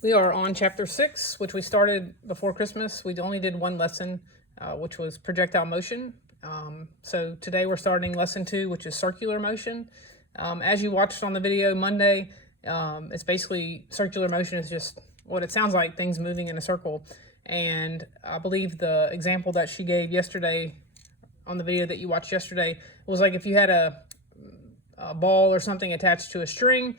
We are on chapter 6, which we started before Christmas. We only did one lesson, which was projectile motion. So today we're starting lesson 2, which is circular motion. As you watched on the video Monday, it's basically circular motion is just what it sounds like, things moving in a circle. And I believe the example that she gave yesterday on the video that you watched yesterday was like if you had a ball or something attached to a string.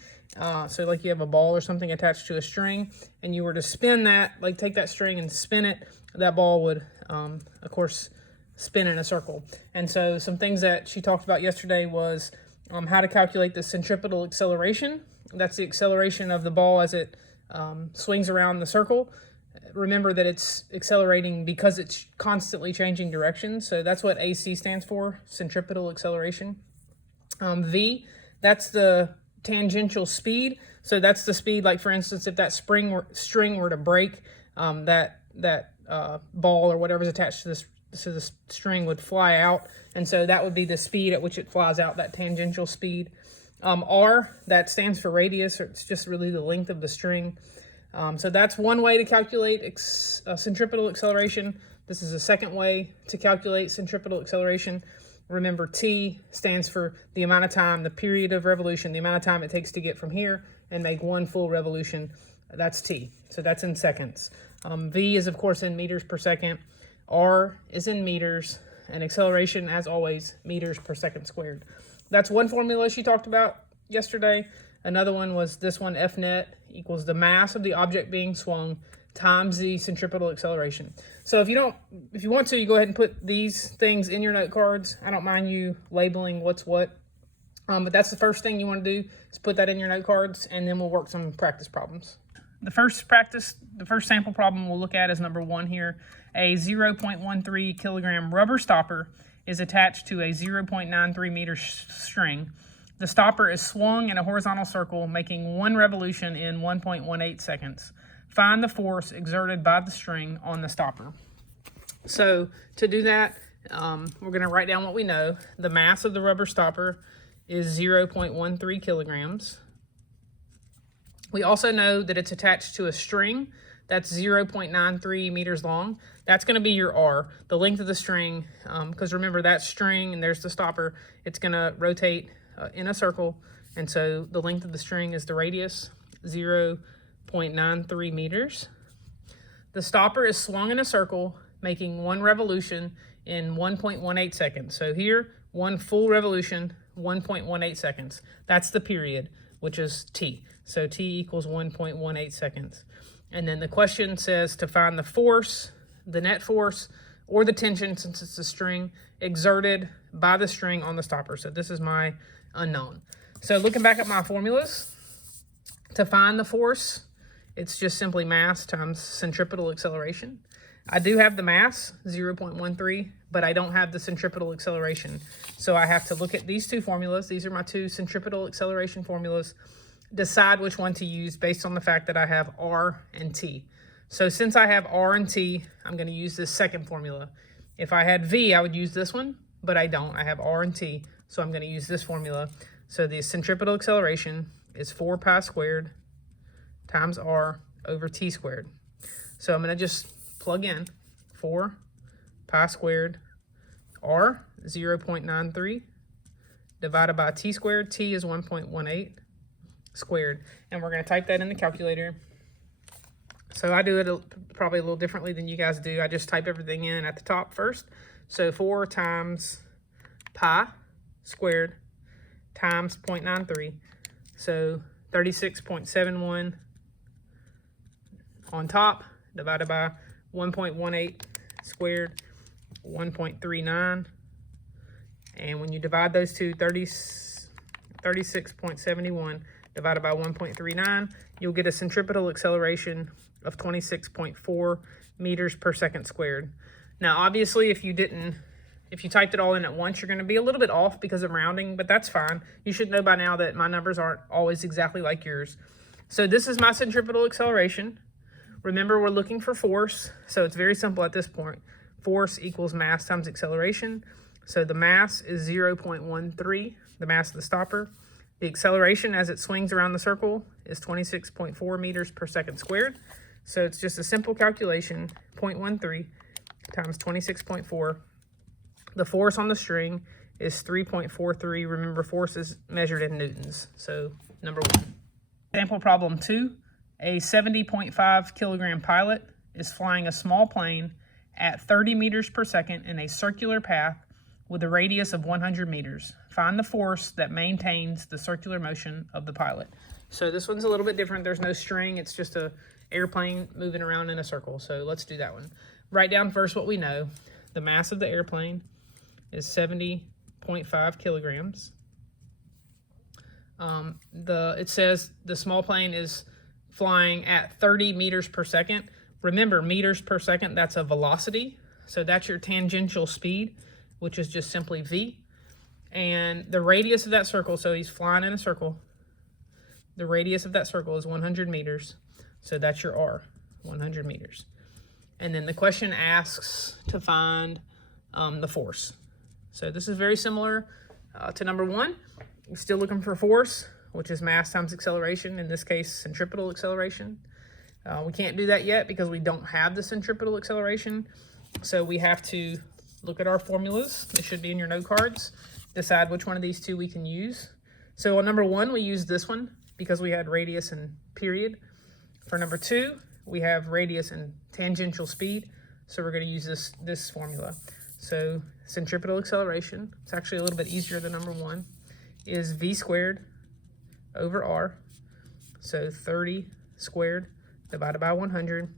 So like you have a ball or something attached to a string and you were to spin that, like take that string and spin it, that ball would, of course, spin in a circle. And so some things that she talked about yesterday was how to calculate the centripetal acceleration. That's the acceleration of the ball as it swings around the circle. Remember that it's accelerating because it's constantly changing direction. So that's what AC stands for, centripetal acceleration. V, that's the tangential speed. So that's the speed, like for instance, if that string were to break, that ball or whatever's attached to this string would fly out. And so that would be the speed at which it flies out, that tangential speed. R, that stands for radius, or it's just really the length of the string. So that's one way to calculate centripetal acceleration. This is a second way to calculate centripetal acceleration. Remember, T stands for the amount of time, the period of revolution, the amount of time it takes to get from here and make one full revolution. That's T. So that's in seconds. V is, of course, in meters per second. R is in meters. And acceleration, as always, meters per second squared. That's one formula she talked about yesterday. Another one was this one, F net equals the mass of the object being swung times the centripetal acceleration. So if you want to, you go ahead and put these things in your note cards. I don't mind you labeling what's what. But that's the first thing you want to do is put that in your note cards, and then we'll work some practice problems. The first sample problem we'll look at is number 1 here. A 0.13 kilogram rubber stopper is attached to a 0.93 meter string. The stopper is swung in a horizontal circle, making one revolution in 1.18 seconds. Find the force exerted by the string on the stopper. So to do that, we're going to write down what we know. The mass of the rubber stopper is 0.13 kilograms. We also know that it's attached to a string that's 0.93 meters long. That's going to be your R, the length of the string, because remember that string, and there's the stopper, it's going to rotate in a circle, and so the length of the string is the radius, 0.93 meters. The stopper is swung in a circle, making one revolution in 1.18 seconds. So here, one full revolution, 1.18 seconds. That's the period, which is T. So T equals 1.18 seconds. And then the question says to find the force, the net force, or the tension, since it's a string, exerted by the string on the stopper. So this is my unknown. So looking back at my formulas, to find the force, it's just simply mass times centripetal acceleration. I do have the mass, 0.13, but I don't have the centripetal acceleration. So I have to look at these two formulas. These are my two centripetal acceleration formulas. Decide which one to use based on the fact that I have R and T. So since I have R and T, I'm going to use this second formula. If I had V, I would use this one, but I don't. I have R and T, so I'm going to use this formula. So the centripetal acceleration is 4 pi squared times R over T squared. So I'm going to just plug in 4 pi squared R, 0.93, divided by T squared. T is 1.18 squared. And we're going to type that in the calculator. So I do it probably a little differently than you guys do. I just type everything in at the top first. So 4 times pi squared times 0.93. So 36.71 on top, divided by 1.18 squared, 1.39. And when you divide those two, 36.71 divided by 1.39, you'll get a centripetal acceleration of 26.4 meters per second squared. Now, obviously, if you typed it all in at once, you're going to be a little bit off because of rounding, but that's fine. You should know by now that my numbers aren't always exactly like yours. So this is my centripetal acceleration. Remember, we're looking for force, so it's very simple at this point. Force equals mass times acceleration. So the mass is 0.13, the mass of the stopper. The acceleration as it swings around the circle is 26.4 meters per second squared. So it's just a simple calculation, 0.13 times 26.4. The force on the string is 3.43. Remember, force is measured in newtons. So number 1. Sample problem 2. A 70.5 kilogram pilot is flying a small plane at 30 meters per second in a circular path with a radius of 100 meters. Find the force that maintains the circular motion of the pilot. So this one's a little bit different. There's no string. It's just a airplane moving around in a circle. So let's do that one. Write down first what we know. The mass of the airplane is 70.5 kilograms. It says the small plane is flying at 30 meters per second. Remember, meters per second, that's a velocity. So that's your tangential speed, which is just simply v. And the radius of that circle, so he's flying in a circle. The radius of that circle is 100 meters. So that's your r, 100 meters. And then the question asks to find the force. So this is very similar to number 1. We're still looking for force, which is mass times acceleration, in this case, centripetal acceleration. We can't do that yet because we don't have the centripetal acceleration. So we have to look at our formulas. They should be in your note cards. Decide which one of these two we can use. So on number 1, we use this one because we had radius and period. For number 2, we have radius and tangential speed. So we're going to use this formula. So centripetal acceleration, it's actually a little bit easier than number 1, is v squared over r. So 30 squared divided by 100.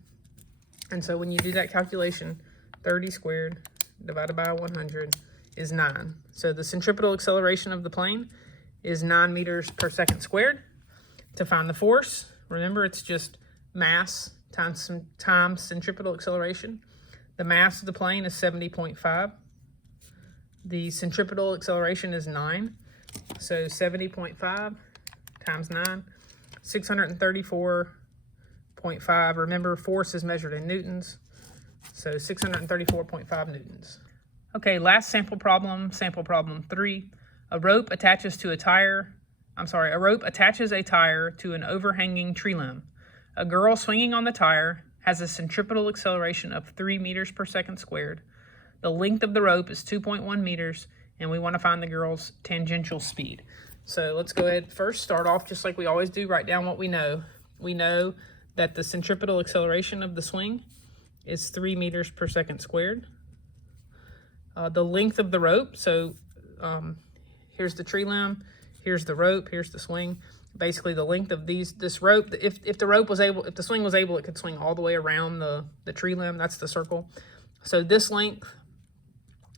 And so when you do that calculation, 30 squared divided by 100 is 9. So the centripetal acceleration of the plane is 9 meters per second squared. To find the force, remember it's just mass times centripetal acceleration. The mass of the plane is 70.5. The centripetal acceleration is 9. So 70.5 times 9, 634.5. Remember, force is measured in newtons. So 634.5 newtons. Okay, last sample problem 3. A rope attaches a tire to an overhanging tree limb. A girl swinging on the tire has a centripetal acceleration of 3 meters per second squared. The length of the rope is 2.1 meters, and we want to find the girl's tangential speed. So let's go ahead first, start off just like we always do, write down what we know. We know that the centripetal acceleration of the swing is 3 meters per second squared. The length of the rope, so here's the tree limb, here's the rope, here's the swing. Basically the length of this rope, if the swing was able, it could swing all the way around the tree limb. That's the circle. So this length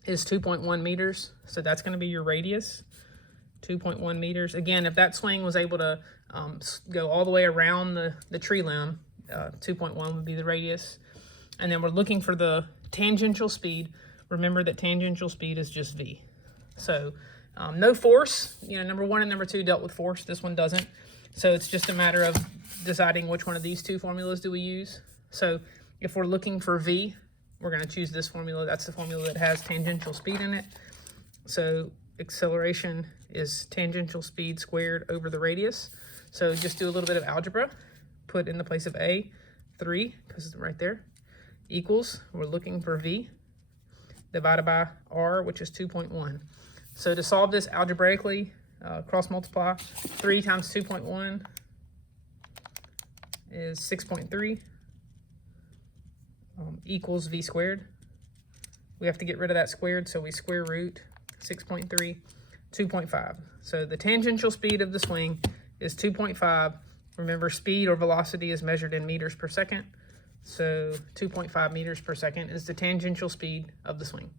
is 2.1 meters. So that's going to be your radius, 2.1 meters. Again, if that swing was able to go all the way around the tree limb, 2.1 would be the radius. And then we're looking for the tangential speed. Remember that tangential speed is just v. So no force. Number 1 and number 2 dealt with force. This one doesn't. So it's just a matter of deciding which one of these two formulas do we use. So if we're looking for v, we're going to choose this formula. That's the formula that has tangential speed in it. So acceleration is tangential speed squared over the radius. So just do a little bit of algebra. Put in the place of a, 3, because it's right there, equals, we're looking for v, divided by r, which is 2.1. So to solve this algebraically, cross multiply, 3 times 2.1 is 6.3, equals v squared. We have to get rid of that squared, so we square root 6.3, 2.5. So the tangential speed of the swing is 2.5. Remember, speed or velocity is measured in meters per second. So 2.5 meters per second is the tangential speed of the swing.